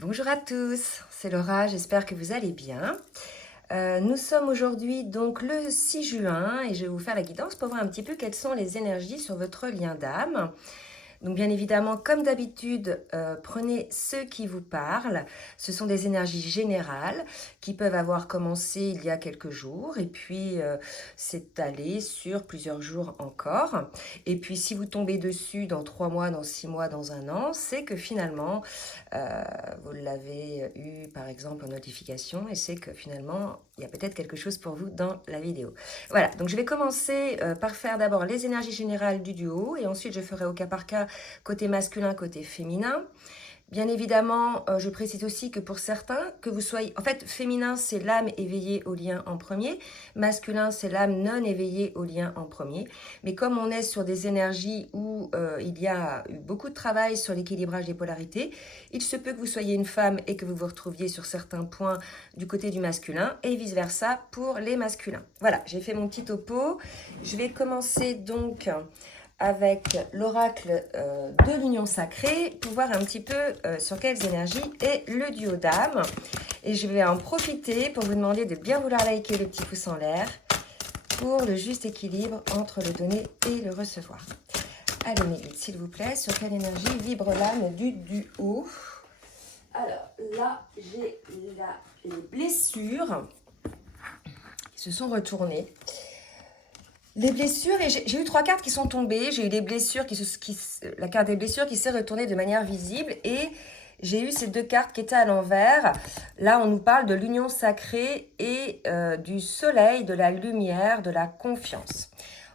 Bonjour à tous, c'est Laura, j'espère que vous allez bien. Nous sommes aujourd'hui donc le 6 juin et je vais vous faire la guidance pour voir un petit peu quelles sont les énergies sur votre lien d'âme. Donc bien évidemment, comme d'habitude, prenez ceux qui vous parlent. Ce sont des énergies générales qui peuvent avoir commencé il y a quelques jours et puis s'étaler sur plusieurs jours encore. Et puis si vous tombez dessus dans 3 mois, dans 6 mois, dans un an, c'est que finalement, vous l'avez eu par exemple en notification et c'est que finalement, il y a peut-être quelque chose pour vous dans la vidéo. Voilà, donc je vais commencer par faire d'abord les énergies générales du duo et ensuite je ferai au cas par cas côté masculin, côté féminin. Bien évidemment, je précise aussi que pour certains, que vous soyez... En fait, féminin, c'est l'âme éveillée au lien en premier. Masculin, c'est l'âme non éveillée au lien en premier. Mais comme on est sur des énergies où il y a eu beaucoup de travail sur l'équilibrage des polarités, il se peut que vous soyez une femme et que vous vous retrouviez sur certains points du côté du masculin et vice-versa pour les masculins. Voilà, j'ai fait mon petit topo. Je vais commencer donc avec l'oracle de l'union sacrée pour voir un petit peu sur quelles énergies est le duo d'âme. Et je vais en profiter pour vous demander de bien vouloir liker le petit pouce en l'air pour le juste équilibre entre le donner et le recevoir. Allez mes guides, s'il vous plaît, sur quelle énergie vibre l'âme du duo. Alors là, j'ai les blessures qui se sont retournées. Les blessures, et j'ai eu 3 cartes qui sont tombées. J'ai eu les blessures, la carte des blessures qui s'est retournée de manière visible. Et j'ai eu ces 2 cartes qui étaient à l'envers. Là, on nous parle de l'union sacrée et du soleil, de la lumière, de la confiance.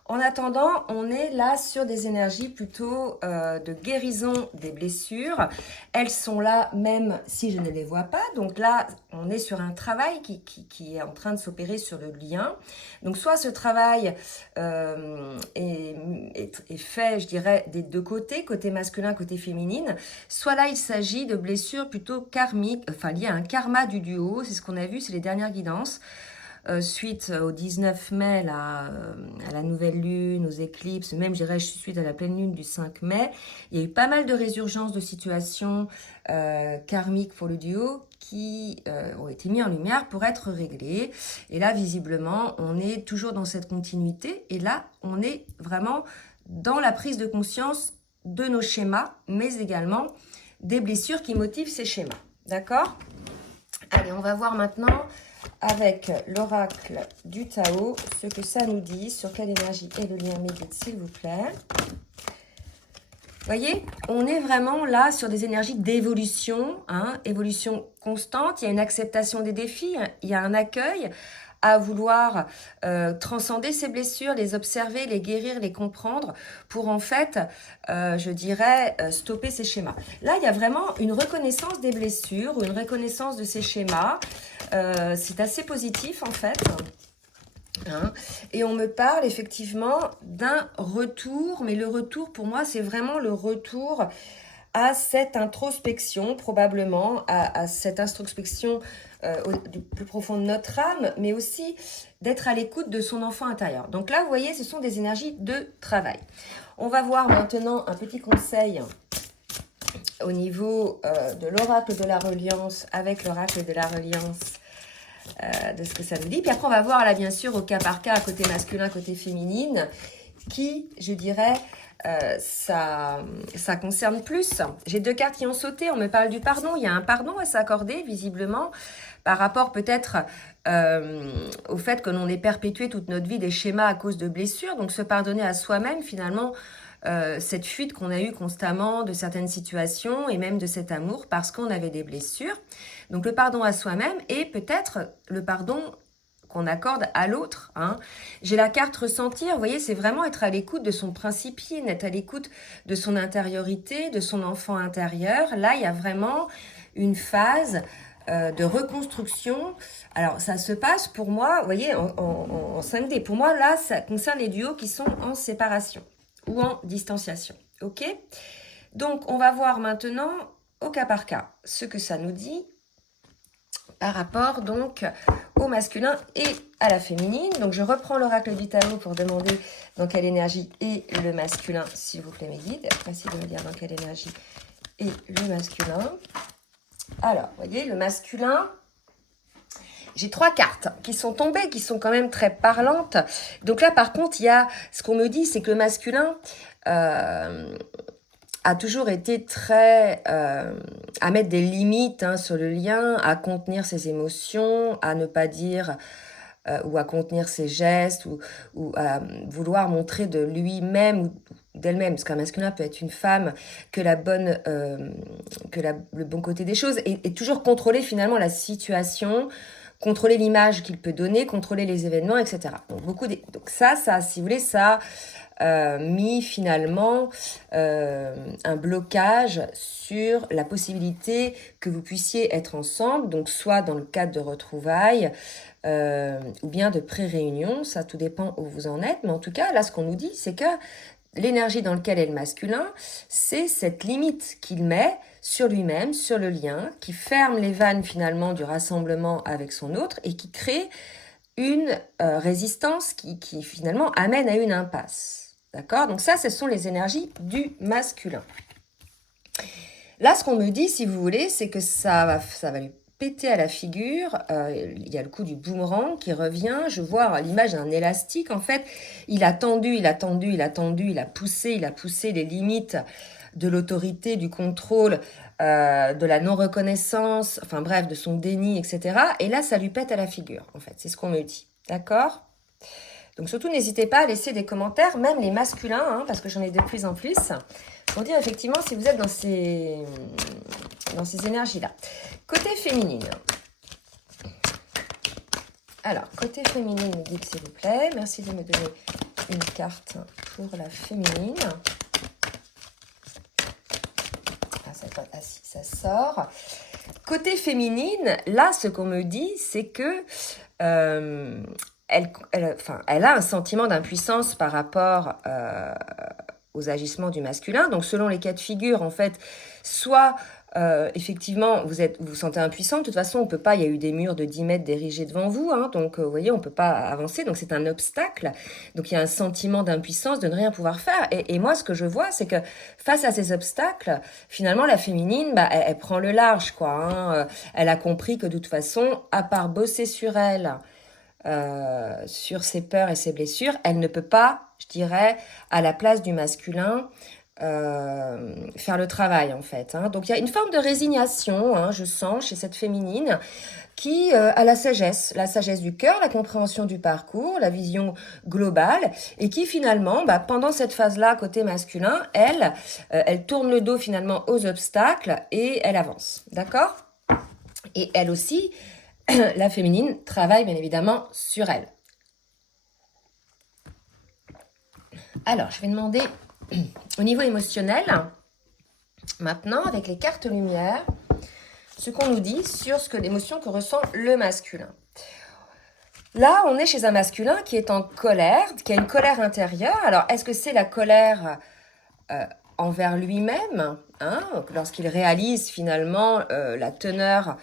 En attendant, on est là sur des énergies plutôt de guérison des blessures. Elles sont là même si je ne les vois pas. Donc là, on est sur un travail qui est en train de s'opérer sur le lien. Donc soit ce travail est fait, je dirais, des 2 côtés, côté masculin, côté féminine. Soit là, il s'agit de blessures plutôt karmiques, enfin liées à un karma du duo. C'est ce qu'on a vu, c'est les dernières guidances. Suite au 19 mai, à la nouvelle lune, aux éclipses, même je dirais suite à la pleine lune du 5 mai, il y a eu pas mal de résurgences de situations karmiques pour le duo qui ont été mis en lumière pour être réglées. Et là, visiblement, on est toujours dans cette continuité. Et là, on est vraiment dans la prise de conscience de nos schémas, mais également des blessures qui motivent ces schémas. D'accord ? Allez, on va voir maintenant avec l'oracle du Tao, ce que ça nous dit, sur quelle énergie est le lien médite, s'il vous plaît. Vous voyez, on est vraiment là sur des énergies d'évolution, évolution constante. Il y a une acceptation des défis, il y a un accueil à vouloir transcender ces blessures, les observer, les guérir, les comprendre pour en fait, je dirais, stopper ces schémas. Là, il y a vraiment une reconnaissance des blessures, une reconnaissance de ces schémas. C'est assez positif en fait. Et on me parle effectivement d'un retour, mais le retour pour moi c'est vraiment le retour à cette introspection, probablement à cette introspection du plus profond de notre âme, mais aussi d'être à l'écoute de son enfant intérieur. Donc là vous voyez, ce sont des énergies de travail. On va voir maintenant un petit conseil au niveau de l'oracle de la reliance avec l'oracle de la reliance. De ce que ça nous dit. Puis après, on va voir là, bien sûr, au cas par cas, côté masculin, côté féminine, qui, je dirais, ça concerne plus. J'ai 2 cartes qui ont sauté. On me parle du pardon. Il y a un pardon à s'accorder, visiblement, par rapport peut-être au fait que l'on ait perpétué toute notre vie des schémas à cause de blessures. Donc, se pardonner à soi-même, finalement, cette fuite qu'on a eue constamment de certaines situations et même de cet amour parce qu'on avait des blessures. Donc le pardon à soi-même et peut-être le pardon qu'on accorde à l'autre. J'ai la carte ressentir, vous voyez, c'est vraiment être à l'écoute de son principe yin, être à l'écoute de son intériorité, de son enfant intérieur. Là, il y a vraiment une phase de reconstruction. Alors, ça se passe pour moi, vous voyez, en 5D. Pour moi, là, ça concerne les duos qui sont en séparation ou en distanciation. Ok ? Donc, on va voir maintenant, au cas par cas, ce que ça nous dit par rapport donc au masculin et à la féminine. Donc, je reprends l'oracle du Tao pour demander dans quelle énergie est le masculin, s'il vous plaît, mes guides. Merci de me dire dans quelle énergie est le masculin. Alors, vous voyez, le masculin, j'ai 3 cartes qui sont tombées, qui sont quand même très parlantes. Donc là, par contre, il y a, ce qu'on me dit, c'est que le masculin a toujours été très à mettre des limites sur le lien, à contenir ses émotions, à ne pas dire ou à contenir ses gestes, ou à vouloir montrer de lui-même ou d'elle-même, parce qu'un masculin peut être une femme, que le bon côté des choses, et toujours contrôler finalement la situation, contrôler l'image qu'il peut donner, contrôler les événements, etc. Donc ça, si vous voulez, ça mis finalement un blocage sur la possibilité que vous puissiez être ensemble, donc soit dans le cadre de retrouvailles ou bien de pré-réunion, ça tout dépend où vous en êtes, mais en tout cas, là, ce qu'on nous dit, c'est que l'énergie dans laquelle est le masculin, c'est cette limite qu'il met sur lui-même, sur le lien, qui ferme les vannes finalement du rassemblement avec son autre et qui crée une résistance qui finalement amène à une impasse. D'accord? Donc ça, ce sont les énergies du masculin. Là, ce qu'on me dit, si vous voulez, c'est que ça va lui péter à la figure. Il y a le coup du boomerang qui revient. Je vois l'image d'un élastique. En fait, il a tendu, il a poussé les limites de l'autorité, du contrôle, de la non-reconnaissance, enfin bref, de son déni, etc. Et là, ça lui pète à la figure, en fait. C'est ce qu'on me dit. D'accord ? Donc surtout, n'hésitez pas à laisser des commentaires, même les masculins, parce que j'en ai de plus en plus, pour dire effectivement si vous êtes dans ces énergies-là. Côté féminine. Alors, côté féminine, guide s'il vous plaît. Merci de me donner une carte pour la féminine. Ça sort. Côté féminine, là, ce qu'on me dit, c'est que elle a un sentiment d'impuissance par rapport aux agissements du masculin. Donc, selon les cas de figure, en fait, soit effectivement, vous vous sentez impuissant. De toute façon, on peut pas, il y a eu des murs de 10 mètres d'érigés devant vous. Donc, vous voyez, on peut pas avancer. Donc, c'est un obstacle. Donc, il y a un sentiment d'impuissance, de ne rien pouvoir faire. Et moi, ce que je vois, c'est que face à ces obstacles, finalement, la féminine, elle prend le large, quoi. Elle a compris que de toute façon, à part bosser sur elle, sur ses peurs et ses blessures, elle ne peut pas, je dirais, à la place du masculin, faire le travail en fait. Donc il y a une forme de résignation, je sens, chez cette féminine, qui a la sagesse du cœur, la compréhension du parcours, la vision globale, et qui finalement, pendant cette phase-là, côté masculin, elle tourne le dos finalement aux obstacles et elle avance, d'accord ? Et elle aussi, la féminine travaille bien évidemment sur elle. Alors, je vais demander au niveau émotionnel, maintenant, avec les cartes lumière, ce qu'on nous dit sur l'émotion que ressent le masculin. Là, on est chez un masculin qui est en colère, qui a une colère intérieure. Alors, est-ce que c'est la colère envers lui-même, lorsqu'il réalise finalement la teneur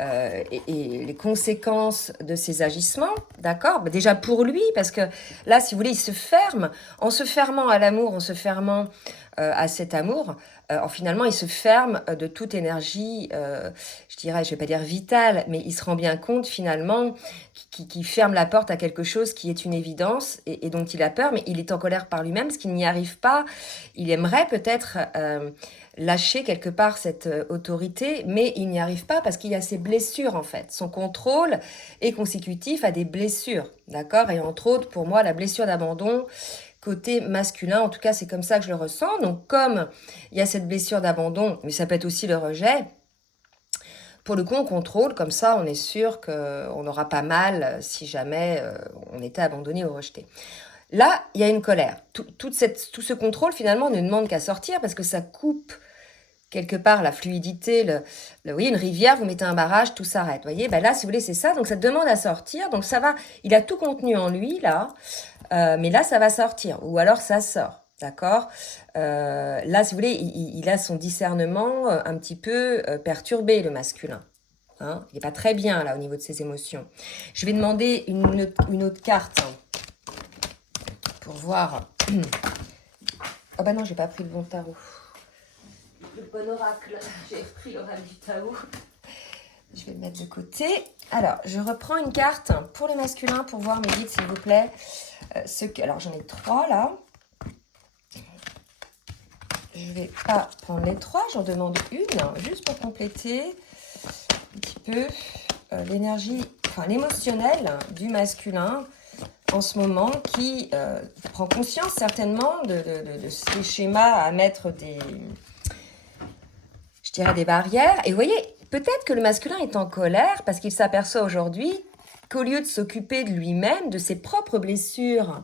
et les conséquences de ses agissements, d'accord ? Déjà pour lui, parce que là, si vous voulez, il se ferme. En se fermant à l'amour, en se fermant à cet amour, finalement, il se ferme de toute énergie, je dirais, je vais pas dire vitale, mais il se rend bien compte finalement qu'il ferme la porte à quelque chose qui est une évidence et dont il a peur, mais il est en colère par lui-même, parce qu'il n'y arrive pas. Il aimerait peut-être lâcher quelque part cette autorité, mais il n'y arrive pas parce qu'il y a ses blessures en fait. Son contrôle est consécutif à des blessures, d'accord ? Et entre autres, pour moi, la blessure d'abandon, côté masculin, en tout cas c'est comme ça que je le ressens. Donc comme il y a cette blessure d'abandon, mais ça peut être aussi le rejet, pour le coup on contrôle, comme ça on est sûr qu'on n'aura pas mal si jamais on était abandonné ou rejeté. Là, il y a une colère. Tout ce contrôle finalement ne demande qu'à sortir parce que ça coupe quelque part la fluidité. Vous voyez, une rivière, vous mettez un barrage, tout s'arrête. Vous voyez, là, si vous voulez, c'est ça. Donc ça demande à sortir. Donc ça va, il a tout contenu en lui là. Mais là, ça va sortir, ou alors ça sort, d'accord ? Là, si vous voulez, il a son discernement un petit peu perturbé, le masculin. Il n'est pas très bien, là, au niveau de ses émotions. Je vais demander une autre carte pour voir. Oh bah non, j'ai pas pris le bon tarot. Le bon oracle, j'ai pris l'oracle du tarot. Je vais le mettre de côté. Alors, je reprends une carte pour les masculins pour voir mes guides, s'il vous plaît. Alors, j'en ai 3 là. Je ne vais pas prendre les 3, j'en demande une, juste pour compléter un petit peu l'énergie, enfin l'émotionnel du masculin en ce moment qui prend conscience certainement de ces schémas à mettre je dirais des barrières. Et vous voyez, peut-être que le masculin est en colère parce qu'il s'aperçoit aujourd'hui qu'au lieu de s'occuper de lui-même, de ses propres blessures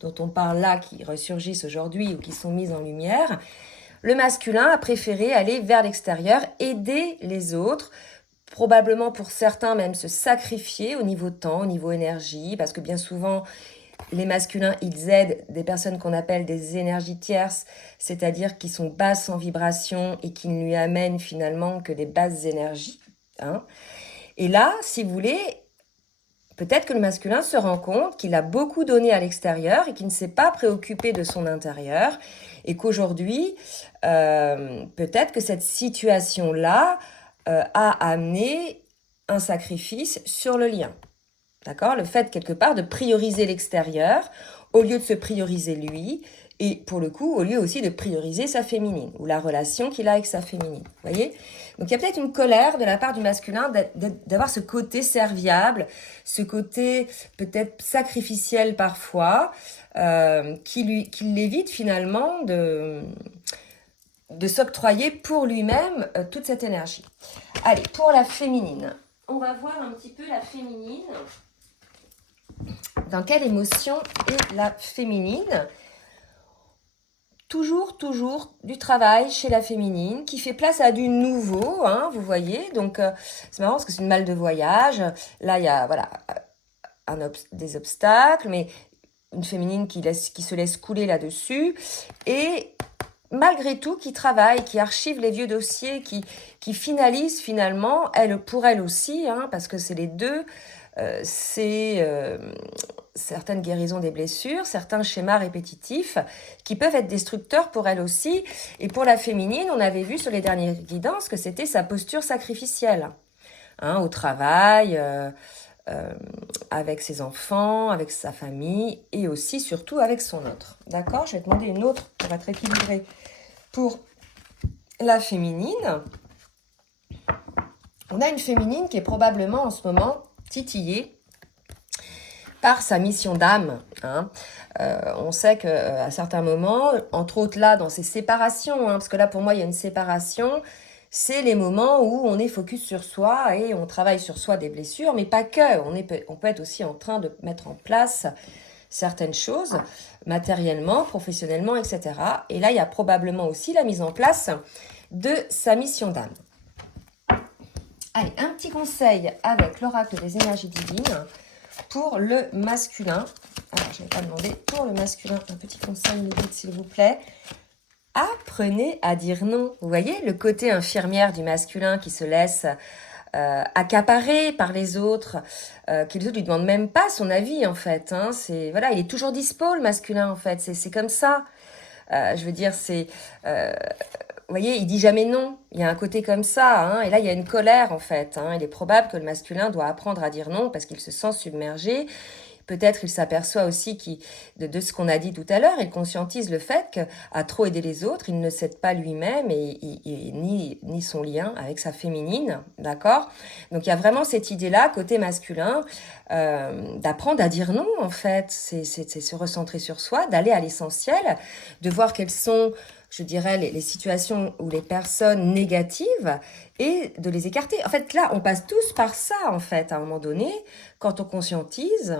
dont on parle là, qui ressurgissent aujourd'hui ou qui sont mises en lumière, le masculin a préféré aller vers l'extérieur, aider les autres, probablement pour certains même se sacrifier au niveau temps, au niveau énergie, parce que bien souvent, les masculins, ils aident des personnes qu'on appelle des énergies tierces, c'est-à-dire qui sont basses en vibration et qui ne lui amènent finalement que des basses énergies. Hein. Et là, si vous voulez, peut-être que le masculin se rend compte qu'il a beaucoup donné à l'extérieur et qu'il ne s'est pas préoccupé de son intérieur et qu'aujourd'hui, peut-être que cette situation-là a amené un sacrifice sur le lien. D'accord? Le fait, quelque part, de prioriser l'extérieur au lieu de se prioriser lui et, pour le coup, au lieu aussi de prioriser sa féminine ou la relation qu'il a avec sa féminine. Vous voyez? Donc, il y a peut-être une colère de la part du masculin d'avoir ce côté serviable, ce côté peut-être sacrificiel parfois, qui l'évite finalement de s'octroyer pour lui-même toute cette énergie. Allez, pour la féminine. On va voir un petit peu la féminine. Dans quelle émotion est la féminine? Toujours du travail chez la féminine qui fait place à du nouveau, hein, vous voyez. Donc, c'est marrant parce que c'est une malle de voyage. Là, il y a voilà, des obstacles, mais une féminine qui se laisse couler là-dessus. Et malgré tout, qui travaille, qui archive les vieux dossiers, qui finalise finalement, pour elle aussi, hein, parce que c'est les deux, certaines guérisons des blessures, certains schémas répétitifs qui peuvent être destructeurs pour elle aussi. Et pour la féminine, on avait vu sur les dernières guidances que c'était sa posture sacrificielle, hein, au travail, avec ses enfants, avec sa famille et aussi, surtout, avec son autre. D'accord? Je vais demander une autre pour être équilibrée pour la féminine. On a une féminine qui est probablement en ce moment titillée par sa mission d'âme. Hein. On sait qu'à certains moments, entre autres là, dans ces séparations, hein, parce que là, pour moi, il y a une séparation, c'est les moments où on est focus sur soi et on travaille sur soi des blessures, mais pas que. On peut être aussi en train de mettre en place certaines choses, matériellement, professionnellement, etc. Et là, il y a probablement aussi la mise en place de sa mission d'âme. Allez, un petit conseil avec l'oracle des énergies divines pour le masculin. Alors, je ne vais pas demander pour le masculin un petit conseil, mes guides, s'il vous plaît. Apprenez à dire non. Vous voyez le côté infirmière du masculin qui se laisse accaparé par les autres, qui les autres lui demandent même pas son avis en fait. Hein. Voilà, il est toujours dispo le masculin en fait. C'est comme ça. Je veux dire, vous voyez, il dit jamais non. Il y a un côté comme ça, hein, et là il y a une colère en fait. Hein. Il est probable que le masculin doit apprendre à dire non parce qu'il se sent submergé. Peut-être il s'aperçoit aussi de ce qu'on a dit tout à l'heure, il conscientise le fait qu'à trop aider les autres, il ne cède pas lui-même ni son lien avec sa féminine, d'accord? Donc il y a vraiment cette idée-là, côté masculin, d'apprendre à dire non en fait, c'est se recentrer sur soi, d'aller à l'essentiel, de voir quelles sont, je dirais, les situations ou les personnes négatives et de les écarter. En fait, là, on passe tous par ça, en fait, à un moment donné, quand on conscientise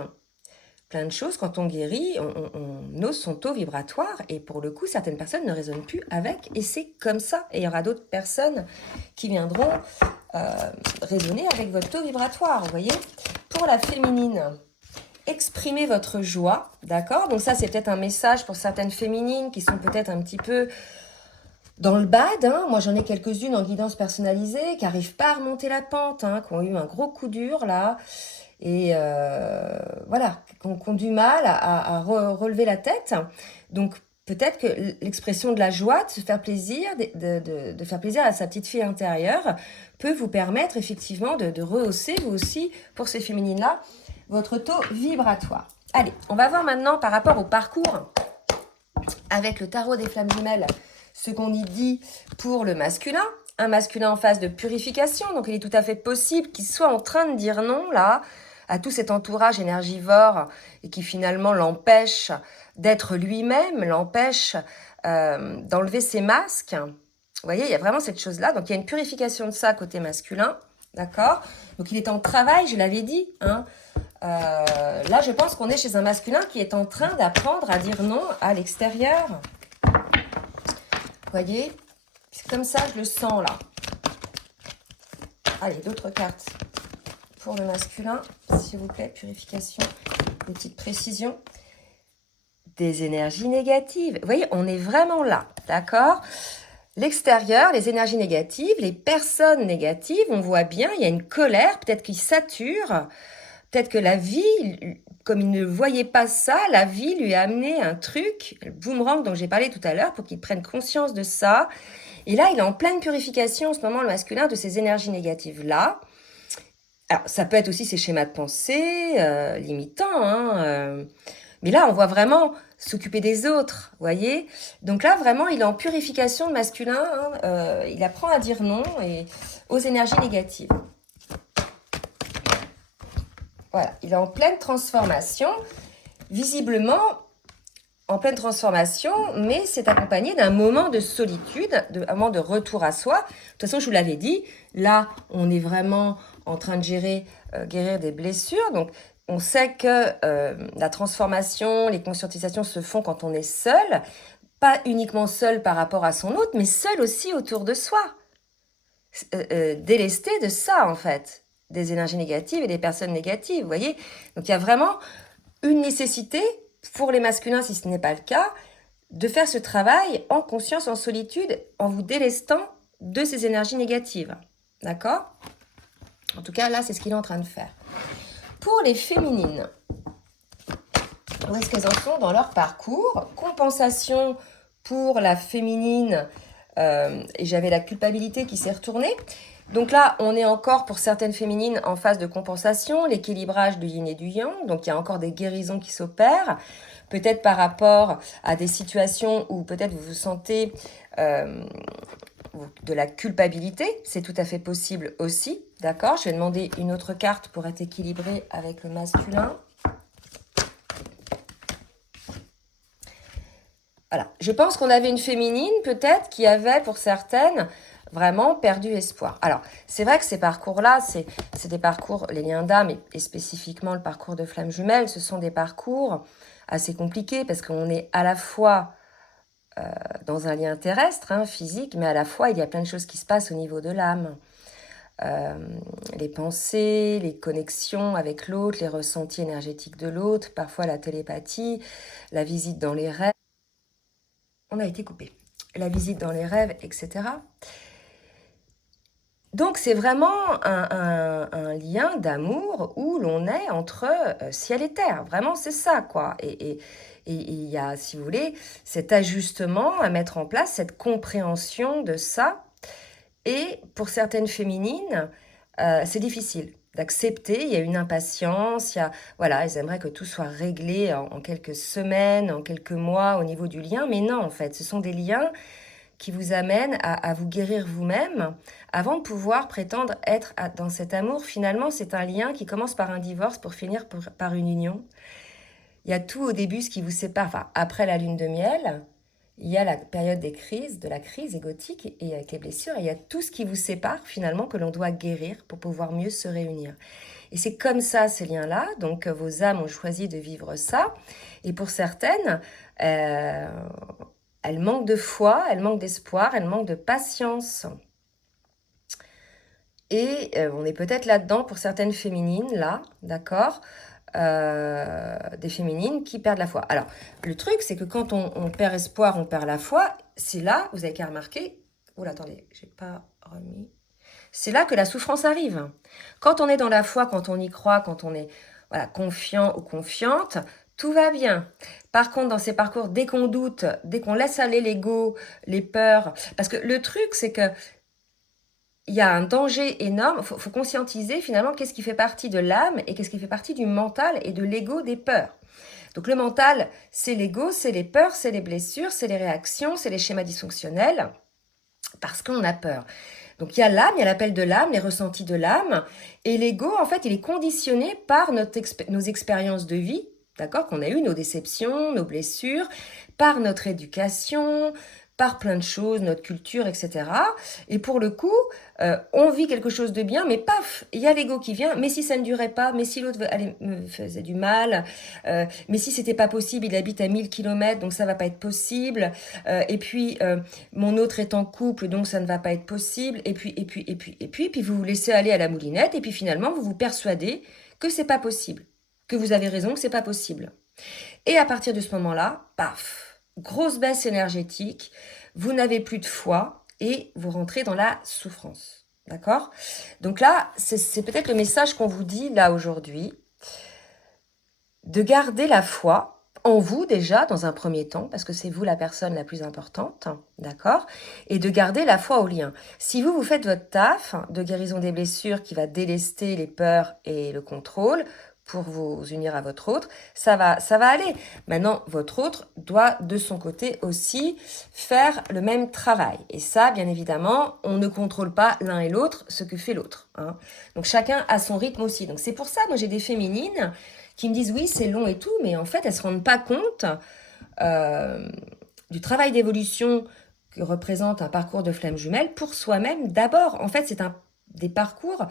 plein de choses, quand on guérit, on ose son taux vibratoire et pour le coup, certaines personnes ne résonnent plus avec et c'est comme ça. Et il y aura d'autres personnes qui viendront résonner avec votre taux vibratoire, vous voyez. Pour la féminine, exprimez votre joie, d'accord? Donc ça, c'est peut-être un message pour certaines féminines qui sont peut-être un petit peu dans le bad. Hein. Moi, j'en ai quelques-unes en guidance personnalisée qui n'arrivent pas à remonter la pente, hein, qui ont eu un gros coup dur là. Et voilà, qui ont du mal à relever la tête. Donc, peut-être que l'expression de la joie, de se faire plaisir, de faire plaisir à sa petite fille intérieure, peut vous permettre effectivement de rehausser, vous aussi, pour ces féminines-là, votre taux vibratoire. Allez, on va voir maintenant par rapport au parcours avec le tarot des flammes jumelles, ce qu'on y dit pour le masculin. Un masculin en phase de purification, donc il est tout à fait possible qu'il soit en train de dire non, là, à tout cet entourage énergivore et qui finalement l'empêche d'être lui-même, l'empêche d'enlever ses masques. Vous voyez, il y a vraiment cette chose-là. Donc, il y a une purification de ça côté masculin, d'accord? Donc, il est en travail, je l'avais dit. Hein. Là, je pense qu'on est chez un masculin qui est en train d'apprendre à dire non à l'extérieur. Vous voyez? C'est comme ça, je le sens, là. Allez, d'autres cartes pour le masculin, s'il vous plaît. Purification, petite précision. Des énergies négatives. Vous voyez, on est vraiment là, d'accord? L'extérieur, les énergies négatives, les personnes négatives, on voit bien, il y a une colère, peut-être qu'il sature, peut-être que la vie, comme il ne voyait pas ça, la vie lui a amené un truc, le boomerang dont j'ai parlé tout à l'heure, pour qu'il prenne conscience de ça. Et là, il est en pleine purification en ce moment, le masculin, de ces énergies négatives-là. Alors, ça peut être aussi ces schémas de pensée limitants, hein, mais là, on voit vraiment s'occuper des autres, vous voyez. Donc là, vraiment, il est en purification de masculin. Hein, il apprend à dire non et aux énergies négatives. Voilà, il est en pleine transformation. Visiblement, en pleine transformation, mais c'est accompagné d'un moment de solitude, d'un moment de retour à soi. De toute façon, je vous l'avais dit, là, on est vraiment en train de guérir des blessures. Donc, on sait que la transformation, les conscientisations se font quand on est seul, pas uniquement seul par rapport à son autre, mais seul aussi autour de soi. Délesté de ça, en fait, des énergies négatives et des personnes négatives, vous voyez. Donc, il y a vraiment une nécessité, pour les masculins, si ce n'est pas le cas, de faire ce travail en conscience, en solitude, en vous délestant de ces énergies négatives. D'accord? En tout cas, là, c'est ce qu'il est en train de faire. Pour les féminines, où est-ce qu'elles en sont dans leur parcours? Compensation pour la féminine, et j'avais la culpabilité qui s'est retournée. Donc là, on est encore pour certaines féminines en phase de compensation, l'équilibrage du yin et du yang. Donc il y a encore des guérisons qui s'opèrent. Peut-être par rapport à des situations où peut-être vous vous sentez de la culpabilité. C'est tout à fait possible aussi. D'accord? Je vais demander une autre carte pour être équilibrée avec le masculin. Voilà. Je pense qu'on avait une féminine peut-être qui avait pour certaines vraiment perdu espoir. Alors, c'est vrai que ces parcours-là, c'est des parcours, les liens d'âme et spécifiquement le parcours de flammes jumelles, ce sont des parcours assez compliqués parce qu'on est à la fois dans un lien terrestre, hein, physique, mais à la fois, il y a plein de choses qui se passent au niveau de l'âme. Les pensées, les connexions avec l'autre, les ressentis énergétiques de l'autre, parfois la télépathie, la visite dans les rêves. On a été coupé. La visite dans les rêves, etc. Donc, c'est vraiment un lien d'amour où l'on est entre ciel et terre. Vraiment, c'est ça, quoi. Et il y a, si vous voulez, cet ajustement à mettre en place, cette compréhension de ça. Et pour certaines féminines, c'est difficile d'accepter. Il y a une impatience. Voilà, elles aimeraient que tout soit réglé en quelques semaines, en quelques mois au niveau du lien. Mais non, en fait, ce sont des liens qui vous amènent à vous guérir vous-même avant de pouvoir prétendre être dans cet amour. Finalement, c'est un lien qui commence par un divorce pour finir par une union. Il y a tout au début, ce qui vous sépare. Enfin, après la lune de miel, il y a la période des crises, de la crise égotique et avec les blessures. Et il y a tout ce qui vous sépare finalement que l'on doit guérir pour pouvoir mieux se réunir. Et c'est comme ça, ces liens-là. Donc, vos âmes ont choisi de vivre ça. Et pour certaines, elles manquent de foi, elles manquent d'espoir, elles manquent de patience. Et on est peut-être là-dedans pour certaines féminines, là, d'accord, des féminines qui perdent la foi. Alors, le truc, c'est que quand on perd espoir, on perd la foi, c'est là, vous avez qu'à remarquer, oh là, attendez, j'ai pas remis, c'est là que la souffrance arrive. Quand on est dans la foi, quand on y croit, quand on est voilà, confiant ou confiante, tout va bien. Par contre, dans ces parcours, dès qu'on doute, dès qu'on laisse aller l'ego, les peurs, parce que le truc, c'est que il y a un danger énorme. Faut conscientiser finalement qu'est-ce qui fait partie de l'âme et qu'est-ce qui fait partie du mental et de l'ego des peurs. Donc le mental, c'est l'ego, c'est les peurs, c'est les blessures, c'est les réactions, c'est les schémas dysfonctionnels, parce qu'on a peur. Donc il y a l'âme, il y a l'appel de l'âme, les ressentis de l'âme, et l'ego, en fait, il est conditionné par nos expériences de vie, d'accord, qu'on a eues, nos déceptions, nos blessures, par notre éducation, par plein de choses, notre culture, etc. Et pour le coup, on vit quelque chose de bien, mais paf, il y a l'ego qui vient, mais si ça ne durait pas, mais si l'autre me faisait du mal, mais si c'était pas possible, il habite à 1000 km, donc ça va pas être possible, et puis mon autre est en couple, donc ça ne va pas être possible, et puis vous vous laissez aller à la moulinette, et puis finalement vous vous persuadez que c'est pas possible, que vous avez raison, que c'est pas possible. Et à partir de ce moment-là, paf, grosse baisse énergétique, vous n'avez plus de foi et vous rentrez dans la souffrance. D'accord? Donc là, c'est peut-être le message qu'on vous dit là aujourd'hui, de garder la foi en vous déjà dans un premier temps, parce que c'est vous la personne la plus importante, d'accord? Et de garder la foi au lien. Si vous faites votre taf de guérison des blessures qui va délester les peurs et le contrôle, pour vous unir à votre autre, ça va aller. Maintenant, votre autre doit de son côté aussi faire le même travail. Et ça, bien évidemment, on ne contrôle pas l'un et l'autre ce que fait l'autre. Hein. Donc chacun a son rythme aussi. Donc c'est pour ça, moi j'ai des féminines qui me disent oui, c'est long et tout, mais en fait, elles ne se rendent pas compte du travail d'évolution que représente un parcours de flamme jumelle pour soi-même d'abord. En fait, c'est des parcours...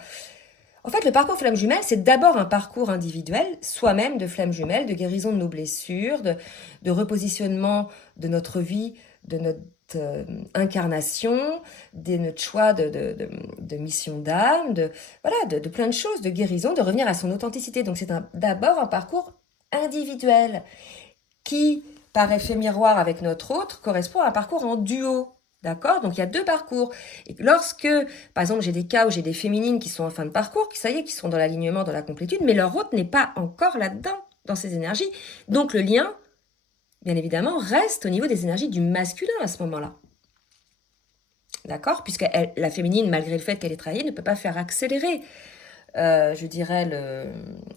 En fait, le parcours flamme jumelle, c'est d'abord un parcours individuel, soi-même de flamme jumelle, de guérison de nos blessures, de repositionnement de notre vie, de notre incarnation, de notre choix de mission d'âme, de plein de choses, de guérison, de revenir à son authenticité. Donc c'est d'abord un parcours individuel qui, par effet miroir avec notre autre, correspond à un parcours en duo. D'accord? Donc, il y a deux parcours. Et lorsque, par exemple, j'ai des cas où j'ai des féminines qui sont en fin de parcours, ça y est, qui sont dans l'alignement, dans la complétude, mais leur autre n'est pas encore là-dedans, dans ces énergies. Donc, le lien, bien évidemment, reste au niveau des énergies du masculin à ce moment-là. D'accord? Puisque la féminine, malgré le fait qu'elle est travaillée, ne peut pas faire accélérer, je dirais,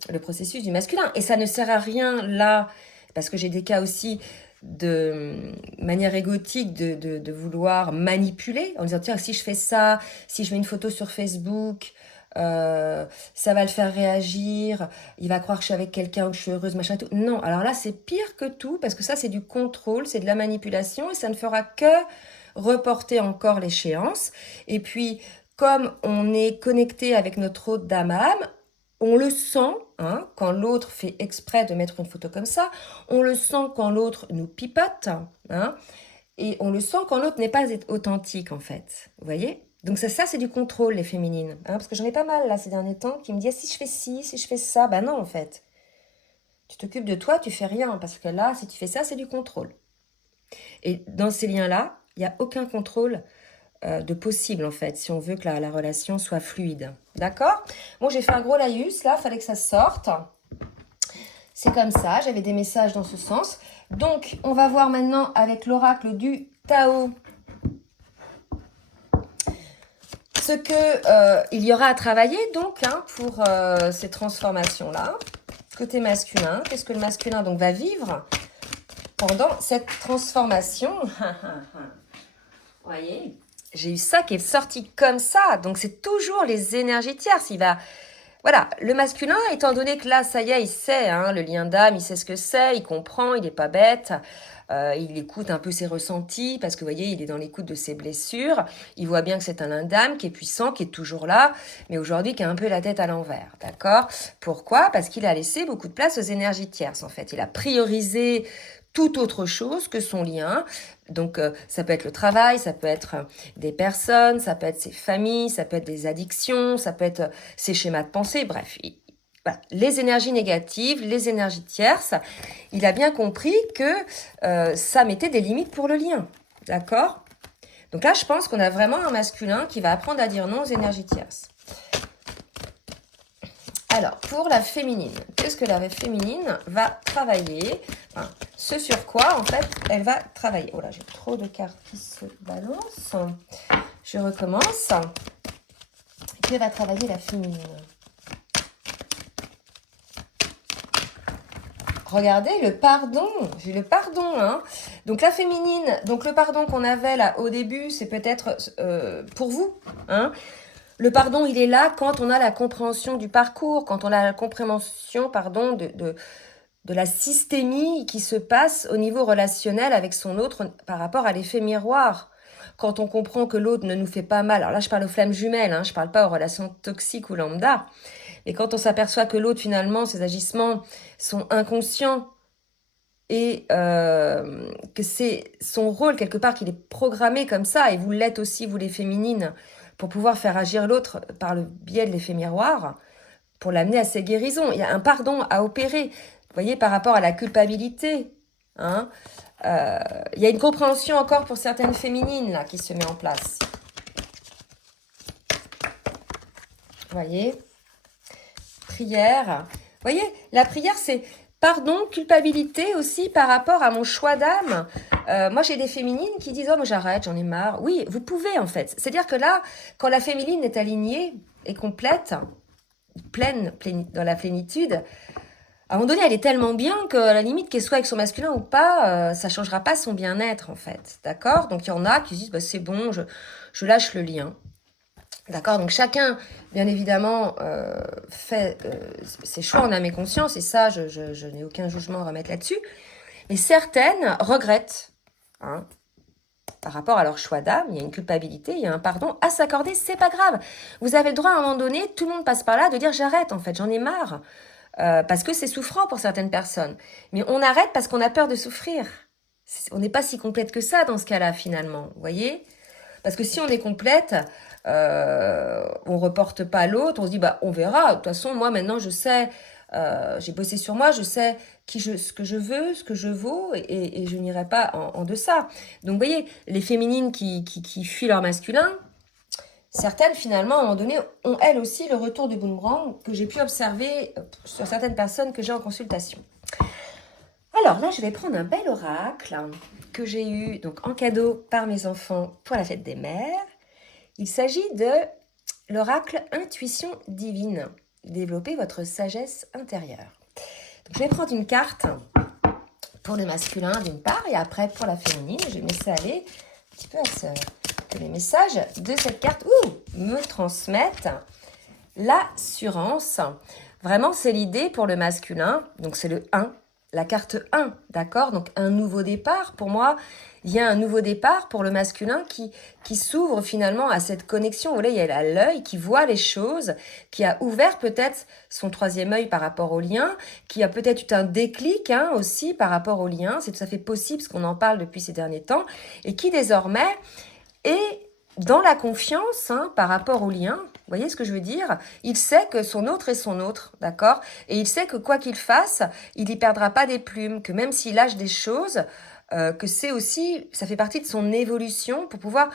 le processus du masculin. Et ça ne sert à rien là, parce que j'ai des cas aussi de manière égotique de vouloir manipuler en disant tiens si je fais ça, si je mets une photo sur Facebook, ça va le faire réagir, il va croire que je suis avec quelqu'un ou que je suis heureuse, machin tout. Non, alors là c'est pire que tout parce que ça c'est du contrôle, c'est de la manipulation et ça ne fera que reporter encore l'échéance. Et puis comme on est connecté avec notre hôte d'âme à âme, on le sent hein, quand l'autre fait exprès de mettre une photo comme ça, on le sent quand l'autre nous pipote, hein, et on le sent quand l'autre n'est pas authentique en fait, vous voyez? Donc ça c'est du contrôle les féminines, hein, parce que j'en ai pas mal là ces derniers temps qui me disent si je fais ci, si je fais ça, bah non en fait. Tu t'occupes de toi, tu fais rien, parce que là si tu fais ça c'est du contrôle. Et dans ces liens-là, il n'y a aucun contrôle de possible en fait, si on veut que la relation soit fluide. D'accord? Bon, j'ai fait un gros laïus, là, fallait que ça sorte. C'est comme ça, j'avais des messages dans ce sens. Donc, on va voir maintenant avec l'oracle du Tao ce que il y aura à travailler donc hein, pour ces transformations-là. Côté masculin, qu'est-ce que le masculin donc va vivre pendant cette transformation? Vous voyez, j'ai eu ça qui est sorti comme ça. Donc, c'est toujours les énergies tierces. Il va... Voilà, le masculin, étant donné que là, ça y est, il sait, hein, le lien d'âme, il sait ce que c'est, il comprend, il n'est pas bête, il écoute un peu ses ressentis, parce que vous voyez, il est dans l'écoute de ses blessures, il voit bien que c'est un lien d'âme qui est puissant, qui est toujours là, mais aujourd'hui qui a un peu la tête à l'envers, d'accord? Pourquoi? Parce qu'il a laissé beaucoup de place aux énergies tierces, en fait. Il a priorisé toute autre chose que son lien. Donc, ça peut être le travail, ça peut être des personnes, ça peut être ses familles, ça peut être des addictions, ça peut être ses schémas de pensée, bref. Voilà. Les énergies négatives, les énergies tierces, il a bien compris que ça mettait des limites pour le lien. D'accord? Donc là, je pense qu'on a vraiment un masculin qui va apprendre à dire non aux énergies tierces. Alors, pour la féminine, qu'est-ce que la féminine va travailler? Enfin, ce sur quoi, en fait, elle va travailler. Oh là, j'ai trop de cartes qui se balancent. Je recommence. Que va travailler la féminine? Regardez, le pardon. J'ai le pardon, hein. Donc, la féminine, donc le pardon qu'on avait là au début, c'est peut-être pour vous, hein. Le pardon, il est là quand on a la compréhension du parcours, quand on a la compréhension, pardon, de la systémie qui se passe au niveau relationnel avec son autre par rapport à l'effet miroir. Quand on comprend que l'autre ne nous fait pas mal, alors là je parle aux flammes jumelles, hein, je parle pas aux relations toxiques ou lambda, et quand on s'aperçoit que l'autre finalement, ses agissements sont inconscients et que c'est son rôle quelque part qu'il est programmé comme ça, et vous l'êtes aussi, vous les féminines, pour pouvoir faire agir l'autre par le biais de l'effet miroir, pour l'amener à ses guérisons. Il y a un pardon à opérer, vous voyez, par rapport à la culpabilité. Hein. Il y a une compréhension encore pour certaines féminines là, qui se met en place. Vous voyez, prière. Vous voyez, la prière, c'est pardon, culpabilité aussi par rapport à mon choix d'âme. Moi, j'ai des féminines qui disent « Oh, moi j'arrête, j'en ai marre. » Oui, vous pouvez en fait. C'est-à-dire que là, quand la féminine est alignée et complète, pleine dans la plénitude, à un moment donné, elle est tellement bien que à la limite, qu'elle soit avec son masculin ou pas, ça changera pas son bien-être en fait. D'accord? Donc il y en a qui disent bah, « C'est bon, je lâche le lien. » D'accord, donc chacun, bien évidemment, fait ses choix en âme et conscience, et ça, je n'ai aucun jugement à remettre là-dessus. Mais certaines regrettent, hein, par rapport à leur choix d'âme, il y a une culpabilité, il y a un pardon à s'accorder, c'est pas grave. Vous avez le droit à un moment donné, tout le monde passe par là, de dire j'arrête en fait, j'en ai marre. Parce que c'est souffrant pour certaines personnes. Mais on arrête parce qu'on a peur de souffrir. On n'est pas si complète que ça dans ce cas-là finalement, vous voyez? Parce que si on est complète, on reporte pas l'autre, on se dit bah on verra. De toute façon, moi maintenant je sais, j'ai bossé sur moi, je sais ce que je veux, ce que je vaux, et je n'irai pas en deçà. Donc vous voyez, les féminines qui fuient leur masculin, certaines finalement à un moment donné ont elles aussi le retour du boomerang que j'ai pu observer sur certaines personnes que j'ai en consultation. Alors là, je vais prendre un bel oracle que j'ai eu donc en cadeau par mes enfants pour la fête des mères. Il s'agit de l'oracle Intuition divine. Développez votre sagesse intérieure. Donc, je vais prendre une carte pour le masculin d'une part et après pour la féminine. Je vais me laisser aller un petit peu à ce que les messages de cette carte me transmettent l'assurance. Vraiment, c'est l'idée pour le masculin. Donc, c'est le 1. La carte 1, d'accord? Donc, un nouveau départ. Pour moi, il y a un nouveau départ pour le masculin qui s'ouvre finalement à cette connexion. Vous voyez, il y a l'œil qui voit les choses, qui a ouvert peut-être son troisième œil par rapport au lien, qui a peut-être eu un déclic aussi par rapport au lien. C'est tout à fait possible, parce qu'on en parle depuis ces derniers temps, et qui désormais est dans la confiance par rapport au lien. Vous voyez ce que je veux dire? Il sait que son autre est son autre, d'accord? Et il sait que quoi qu'il fasse, il n'y perdra pas des plumes, que même s'il lâche des choses, que c'est aussi, ça fait partie de son évolution pour pouvoir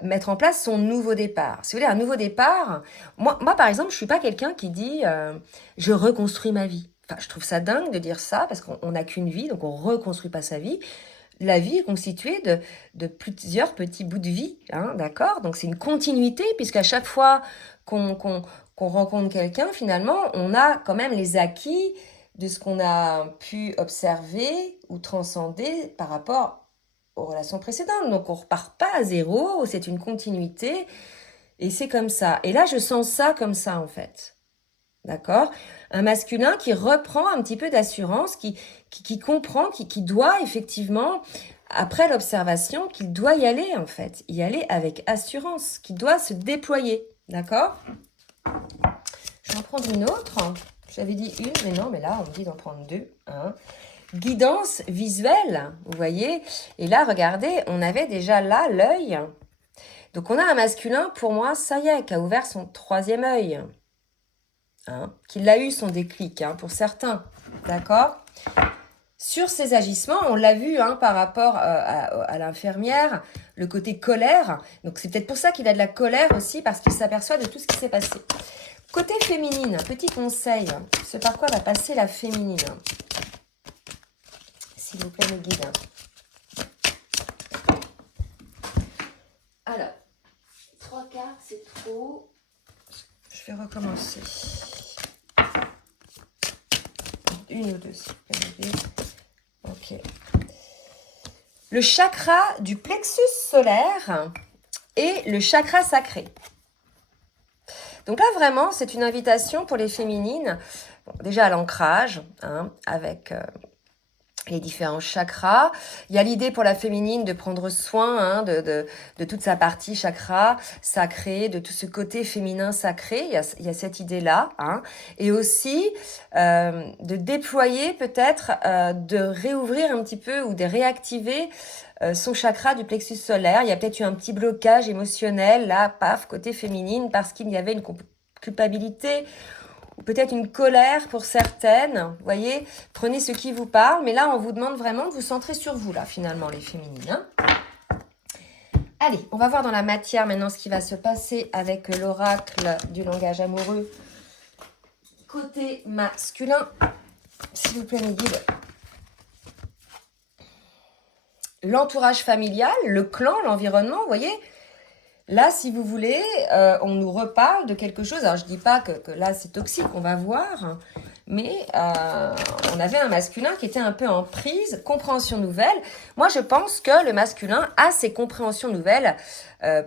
mettre en place son nouveau départ. Si vous voulez, un nouveau départ, moi par exemple, je suis pas quelqu'un qui dit je reconstruis ma vie. Enfin, je trouve ça dingue de dire ça parce qu'on n'a qu'une vie, donc on reconstruit pas sa vie. La vie est constituée de plusieurs petits bouts de vie, hein, d'accord? Donc c'est une continuité, puisqu'à chaque fois qu'on rencontre quelqu'un, finalement, on a quand même les acquis de ce qu'on a pu observer ou transcender par rapport aux relations précédentes. Donc on repart pas à zéro, c'est une continuité, et c'est comme ça. Et là, je sens ça comme ça, en fait. D'accord? Un masculin qui reprend un petit peu d'assurance, qui comprend, qui doit effectivement, après l'observation, qu'il doit y aller en fait, y aller avec assurance, qui doit se déployer. D'accord? Je vais en prendre une autre. J'avais dit une, mais non, mais là, on me dit d'en prendre deux. Hein. Guidance visuelle, vous voyez? Et là, regardez, on avait déjà là l'œil. Donc, on a un masculin, pour moi, ça y est, qui a ouvert son troisième œil. Hein, qu'il a eu son déclic, pour certains, d'accord? Sur ses agissements, on l'a vu par rapport à l'infirmière, le côté colère. Donc, c'est peut-être pour ça qu'il a de la colère aussi, parce qu'il s'aperçoit de tout ce qui s'est passé. Côté féminine, petit conseil, ce par quoi va passer la féminine. S'il vous plaît, mes guides. Alors, 3 quarts, c'est trop. Je vais recommencer. Une ou deux, s'il vous plaît. Ok. Le chakra du plexus solaire et le chakra sacré. Donc là, vraiment, c'est une invitation pour les féminines, bon, déjà à l'ancrage, hein, avec les différents chakras. Il y a l'idée pour la féminine de prendre soin hein, de toute sa partie chakra sacré, de tout ce côté féminin sacré. Il y a cette idée-là. Hein. Et aussi de déployer peut-être, de réouvrir un petit peu ou de réactiver son chakra du plexus solaire. Il y a peut-être eu un petit blocage émotionnel, là, paf, côté féminine, parce qu'il y avait une culpabilité ou peut-être une colère pour certaines. Vous voyez, prenez ce qui vous parle. Mais là, on vous demande vraiment de vous centrer sur vous, là, finalement, les féminines. Hein. Allez, on va voir dans la matière maintenant ce qui va se passer avec l'oracle du langage amoureux. Côté masculin, s'il vous plaît, mes guides. L'entourage familial, le clan, l'environnement, vous voyez. Là, si vous voulez, on nous reparle de quelque chose. Alors, je ne dis pas que là, c'est toxique, on va voir. Mais on avait un masculin qui était un peu en prise, compréhension nouvelle. Moi, je pense que le masculin a ses compréhensions nouvelles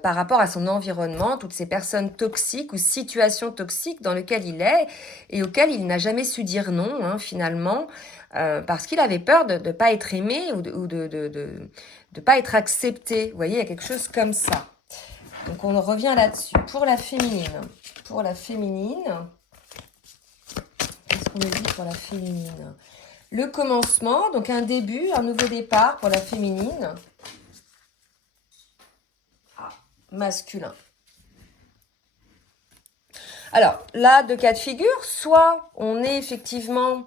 par rapport à son environnement, toutes ces personnes toxiques ou situations toxiques dans lesquelles il est et auxquelles il n'a jamais su dire non, hein, finalement. Parce qu'il avait peur de ne pas être aimé ou de pas être accepté. Vous voyez, il y a quelque chose comme ça. Donc, on revient là-dessus. Pour la féminine, qu'est-ce qu'on nous dit pour la féminine? Le commencement, donc un début, un nouveau départ pour la féminine. Ah, masculin. Alors, là, deux cas de figure. Soit on est effectivement...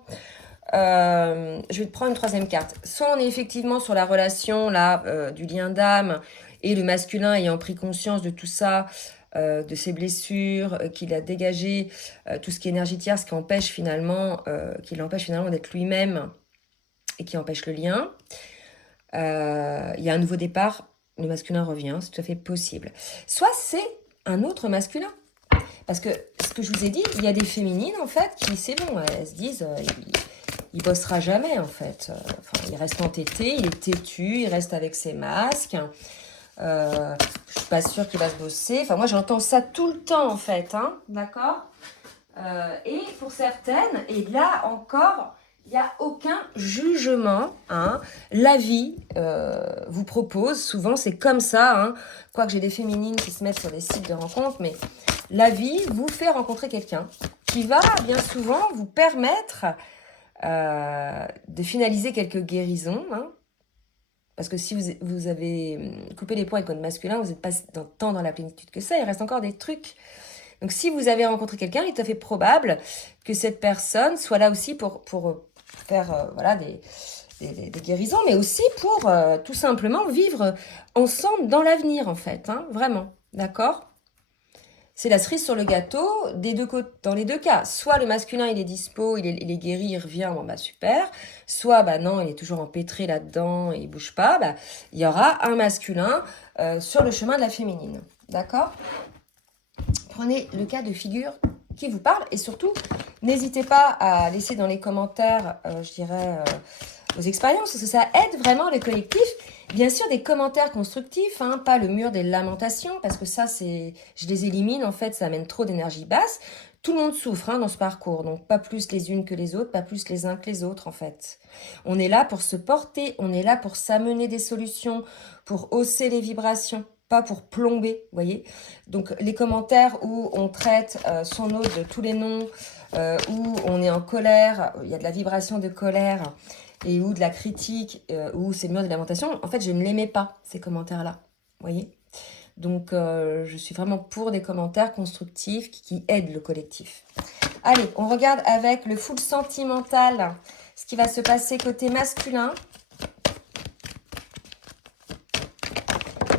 je vais te prendre une troisième carte. Soit on est effectivement sur la relation là du lien d'âme et le masculin ayant pris conscience de tout ça, de ses blessures, qu'il a dégagé tout ce qui est énergie tierce, qui empêche finalement, qui l'empêche finalement d'être lui-même et qui empêche le lien. Il y a un nouveau départ, le masculin revient, c'est tout à fait possible. Soit c'est un autre masculin. Parce que ce que je vous ai dit, il y a des féminines en fait qui, c'est bon, elles se disent... il bossera jamais en fait. Il reste entêté, il est têtu, il reste avec ses masques. Je suis pas sûre qu'il va se bosser. Enfin, moi, j'entends ça tout le temps en fait. Hein, d'accord. Et pour certaines, et là encore, il n'y a aucun jugement. Hein. La vie vous propose, souvent c'est comme ça. Hein. Quoique j'ai des féminines qui se mettent sur des sites de rencontres, mais la vie vous fait rencontrer quelqu'un qui va bien souvent vous permettre de finaliser quelques guérisons, hein, parce que si vous avez coupé les ponts avec votre masculin, vous n'êtes pas tant dans la plénitude que ça, il reste encore des trucs. Donc si vous avez rencontré quelqu'un, il est tout à fait probable que cette personne soit là aussi pour faire voilà, des guérisons, mais aussi pour tout simplement vivre ensemble dans l'avenir en fait, hein, vraiment, d'accord ? C'est la cerise sur le gâteau dans les deux cas. Soit le masculin, il est dispo, il est guéri, il revient, bon bah super. Soit bah non, il est toujours empêtré là-dedans, il bouge pas. Bah, il y aura un masculin sur le chemin de la féminine. D'accord ? Prenez le cas de figure qui vous parle et surtout, n'hésitez pas à laisser dans les commentaires, je dirais, vos expériences, parce que ça aide vraiment les collectifs. Bien sûr, des commentaires constructifs, hein, pas le mur des lamentations, parce que ça, je les élimine, en fait, ça amène trop d'énergie basse. Tout le monde souffre hein, dans ce parcours, donc pas plus les unes que les autres, pas plus les uns que les autres, en fait. On est là pour se porter, on est là pour s'amener des solutions, pour hausser les vibrations, pas pour plomber, vous voyez. Donc, les commentaires où on traite son autre de tous les noms, où on est en colère, il y a de la vibration de colère, et ou de la critique, ou c'est le mur de lamentation, en fait, je ne l'aimais pas, ces commentaires-là, vous voyez. Donc, je suis vraiment pour des commentaires constructifs qui aident le collectif. Allez, on regarde avec le full sentimental, ce qui va se passer côté masculin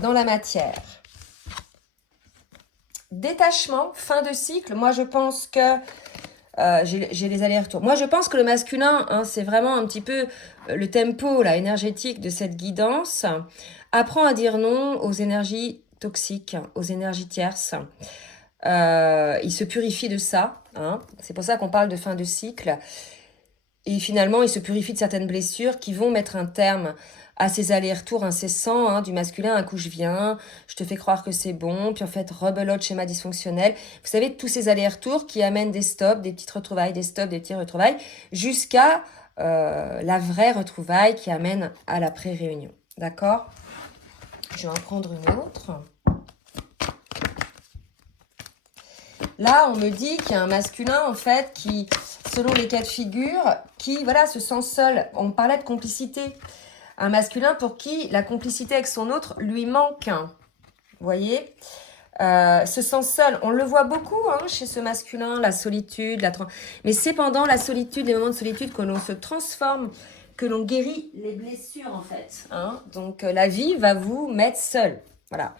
dans la matière. détachement, fin de cycle. Moi, je pense que j'ai les allers-retours. Moi, je pense que le masculin, hein, c'est vraiment un petit peu le tempo là, énergétique de cette guidance. Apprends à dire non aux énergies toxiques, aux énergies tierces. Il se purifie de ça. Hein. C'est pour ça qu'on parle de fin de cycle. Et finalement, il se purifie de certaines blessures qui vont mettre un terme à ces allers-retours incessants, hein, du masculin, un coup je viens, je te fais croire que c'est bon, puis en fait, rebelote, schéma dysfonctionnel. Vous savez, tous ces allers-retours qui amènent des stops, des petites retrouvailles, des stops, des petites retrouvailles, jusqu'à la vraie retrouvaille qui amène à la pré-réunion. D'accord? Je vais en prendre une autre. Là, on me dit qu'il y a un masculin, en fait, qui, selon les cas de figure, qui, voilà, se sent seul. On parlait de complicité. Un masculin pour qui la complicité avec son autre lui manque. Vous voyez, se sent seul. On le voit beaucoup hein, chez ce masculin, la solitude. Mais c'est pendant la solitude, les moments de solitude que l'on se transforme, que l'on guérit les blessures en fait. Hein. Donc la vie va vous mettre seul. Voilà.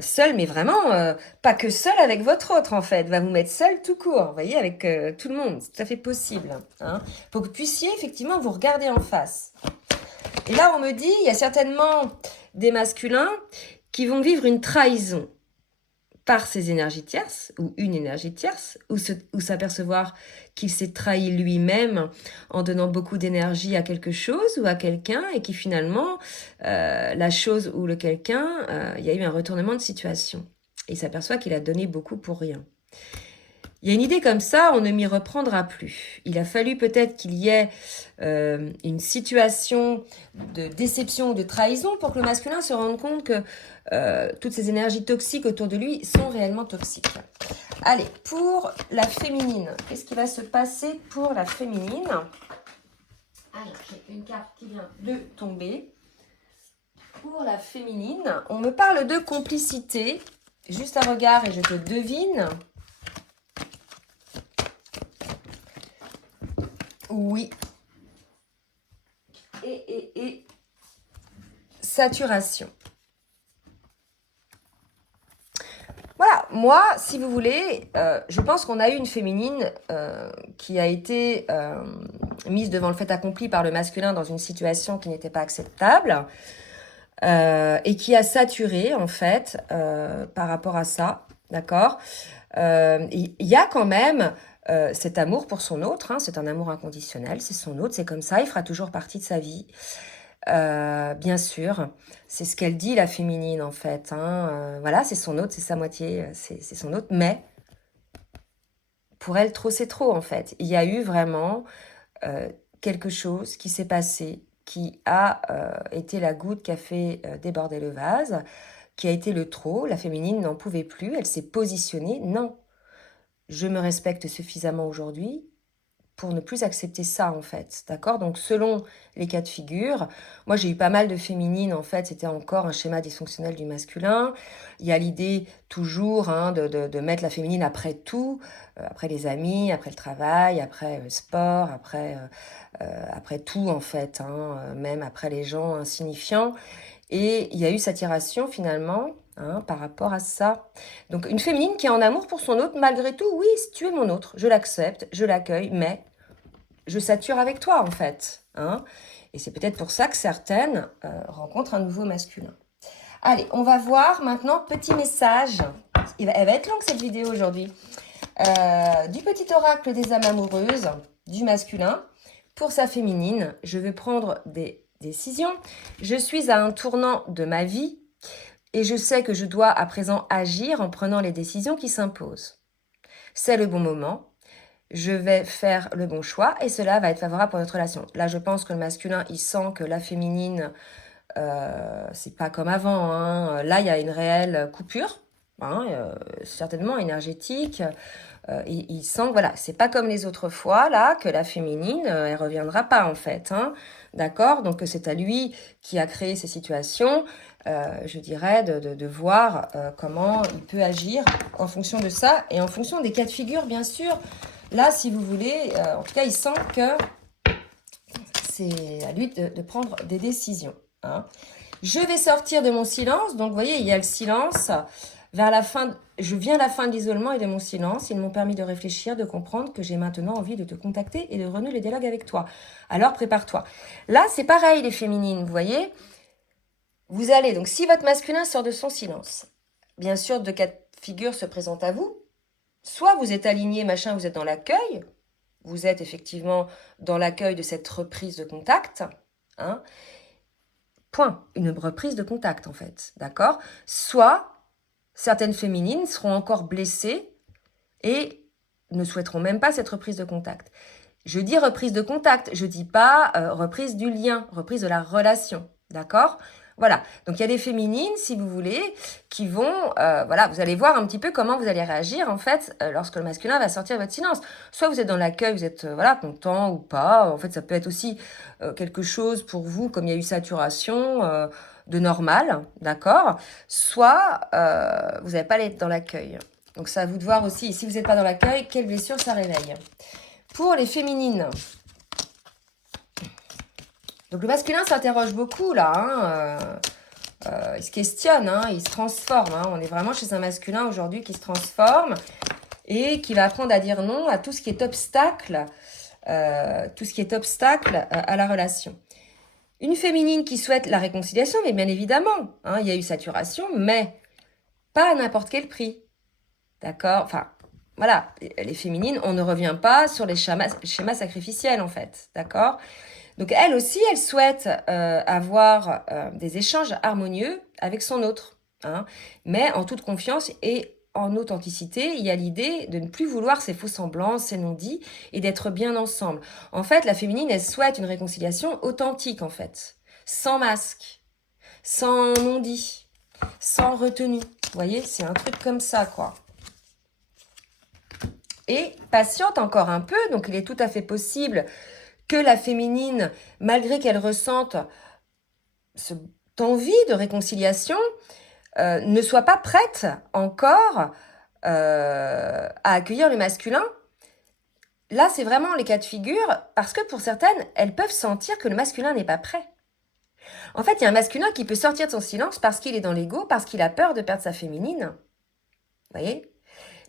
Seul, mais vraiment, pas que seul avec votre autre en fait. Va vous mettre seul tout court. Vous voyez, avec tout le monde. C'est tout à fait possible. Hein, pour que vous puissiez effectivement vous regarder en face. Et là, on me dit, il y a certainement des masculins qui vont vivre une trahison par ces énergies tierces, ou une énergie tierce, ou s'apercevoir qu'il s'est trahi lui-même en donnant beaucoup d'énergie à quelque chose ou à quelqu'un, et qui finalement, la chose ou le quelqu'un, il y a eu un retournement de situation. Et il s'aperçoit qu'il a donné beaucoup pour rien. Il y a une idée comme ça, on ne m'y reprendra plus. Il a fallu peut-être qu'il y ait une situation de déception ou de trahison pour que le masculin se rende compte que toutes ces énergies toxiques autour de lui sont réellement toxiques. Allez, pour la féminine, qu'est-ce qui va se passer pour la féminine? Alors, j'ai une carte qui vient de tomber. Pour la féminine, on me parle de complicité. Juste un regard et je te devine. Oui. Et saturation. Voilà, moi, si vous voulez, je pense qu'on a eu une féminine qui a été mise devant le fait accompli par le masculin dans une situation qui n'était pas acceptable et qui a saturé, en fait, par rapport à ça, d'accord? Il y a quand même cet amour pour son autre, hein, c'est un amour inconditionnel, c'est son autre, c'est comme ça, il fera toujours partie de sa vie. Bien sûr, c'est ce qu'elle dit la féminine en fait. Hein. Voilà, c'est son autre, c'est sa moitié, c'est son autre. Mais pour elle, trop c'est trop en fait. Il y a eu vraiment quelque chose qui s'est passé, qui a été la goutte qui a fait déborder le vase, qui a été le trop. La féminine n'en pouvait plus, elle s'est positionnée. Non, je me respecte suffisamment aujourd'hui pour ne plus accepter ça, en fait, d'accord? Donc, selon les cas de figure, moi, j'ai eu pas mal de féminines, en fait, c'était encore un schéma dysfonctionnel du masculin. Il y a l'idée, toujours, hein, de mettre la féminine après tout, après les amis, après le travail, après le sport, après tout, en fait, hein, même après les gens insignifiants. Et il y a eu saturation, finalement, hein, par rapport à ça. Donc, une féminine qui est en amour pour son autre, malgré tout, oui, tu es mon autre, je l'accepte, je l'accueille, mais je sature avec toi, en fait. Hein. Et c'est peut-être pour ça que certaines rencontrent un nouveau masculin. Allez, on va voir maintenant, petit message. Elle va être longue, cette vidéo, aujourd'hui. Du petit oracle des âmes amoureuses, du masculin, pour sa féminine. Je vais prendre des décisions. Je suis à un tournant de ma vie et je sais que je dois à présent agir en prenant les décisions qui s'imposent. C'est le bon moment. Je vais faire le bon choix et cela va être favorable pour notre relation. Là, je pense que le masculin, il sent que la féminine, c'est pas comme avant. Hein. Là, il y a une réelle coupure, hein, certainement énergétique. Et il sent que voilà, c'est pas comme les autres fois, là, que la féminine, elle reviendra pas, en fait. Hein. D'accord? Donc, c'est à lui qui a créé ces situations. Je dirais, de voir comment il peut agir en fonction de ça et en fonction des cas de figure, bien sûr. Là, si vous voulez, en tout cas, il sent que c'est à lui de prendre des décisions. Hein. Je vais sortir de mon silence. Donc, vous voyez, il y a le silence. vers la fin, je viens à la fin de l'isolement et de mon silence. Ils m'ont permis de réfléchir, de comprendre que j'ai maintenant envie de te contacter et de renouer le dialogue avec toi. Alors prépare-toi. Là, c'est pareil, les féminines, vous voyez. Vous allez, donc si votre masculin sort de son silence, bien sûr, deux cas de figure se présentent à vous. Soit vous êtes aligné, machin, vous êtes dans l'accueil. Vous êtes effectivement dans l'accueil de cette reprise de contact. Hein. Point. Une reprise de contact, en fait. D'accord? Soit certaines féminines seront encore blessées et ne souhaiteront même pas cette reprise de contact. Je dis reprise de contact, je ne dis pas reprise du lien, reprise de la relation. D'accord? Voilà, donc il y a des féminines, si vous voulez, qui vont, voilà, vous allez voir un petit peu comment vous allez réagir, en fait, lorsque le masculin va sortir de votre silence. Soit vous êtes dans l'accueil, vous êtes, voilà, content ou pas. En fait, ça peut être aussi quelque chose pour vous, comme il y a eu saturation, de normal, d'accord? Soit vous n'allez pas être dans l'accueil. Donc, c'est à vous de voir aussi, si vous n'êtes pas dans l'accueil, quelle blessure ça réveille. Pour les féminines, donc le masculin s'interroge beaucoup là, hein, il se questionne, hein, il se transforme. Hein, on est vraiment chez un masculin aujourd'hui qui se transforme et qui va apprendre à dire non à tout ce qui est obstacle, à la relation. Une féminine qui souhaite la réconciliation, mais bien évidemment, hein, il y a eu saturation, mais pas à n'importe quel prix. D'accord? Enfin, voilà, les féminines, on ne revient pas sur les schémas sacrificiels en fait. D'accord? Donc, elle aussi, elle souhaite avoir des échanges harmonieux avec son autre, hein, mais en toute confiance et en authenticité. Il y a l'idée de ne plus vouloir ces faux semblants, ces non-dits, et d'être bien ensemble. En fait, la féminine, elle souhaite une réconciliation authentique, en fait, sans masque, sans non-dit, sans retenue. Vous voyez, c'est un truc comme ça, quoi. Et patiente encore un peu, donc il est tout à fait possible que la féminine, malgré qu'elle ressente cette envie de réconciliation, ne soit pas prête encore à accueillir le masculin. Là, c'est vraiment les cas de figure, parce que pour certaines, elles peuvent sentir que le masculin n'est pas prêt. En fait, il y a un masculin qui peut sortir de son silence parce qu'il est dans l'ego, parce qu'il a peur de perdre sa féminine. Vous voyez?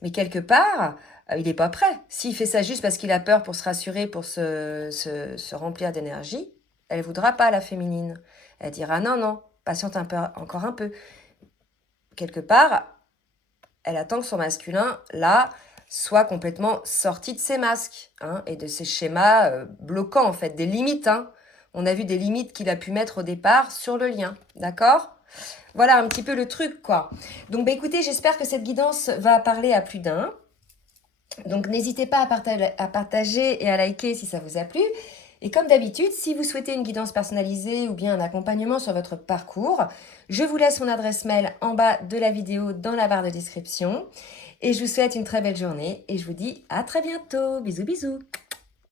Mais quelque part, il n'est pas prêt. S'il fait ça juste parce qu'il a peur pour se rassurer, pour se remplir d'énergie, elle ne voudra pas la féminine. Elle dira non, non, patiente encore un peu. Quelque part, elle attend que son masculin, là, soit complètement sorti de ses masques, hein, et de ses schémas bloquants, en fait, des limites. Hein. On a vu des limites qu'il a pu mettre au départ sur le lien, d'accord ? Voilà un petit peu le truc, quoi. Donc, bah, écoutez, j'espère que cette guidance va parler à plus d'un. Donc, n'hésitez pas à partager et à liker si ça vous a plu. Et comme d'habitude, si vous souhaitez une guidance personnalisée ou bien un accompagnement sur votre parcours, je vous laisse mon adresse mail en bas de la vidéo dans la barre de description. Et je vous souhaite une très belle journée et je vous dis à très bientôt. Bisous, bisous.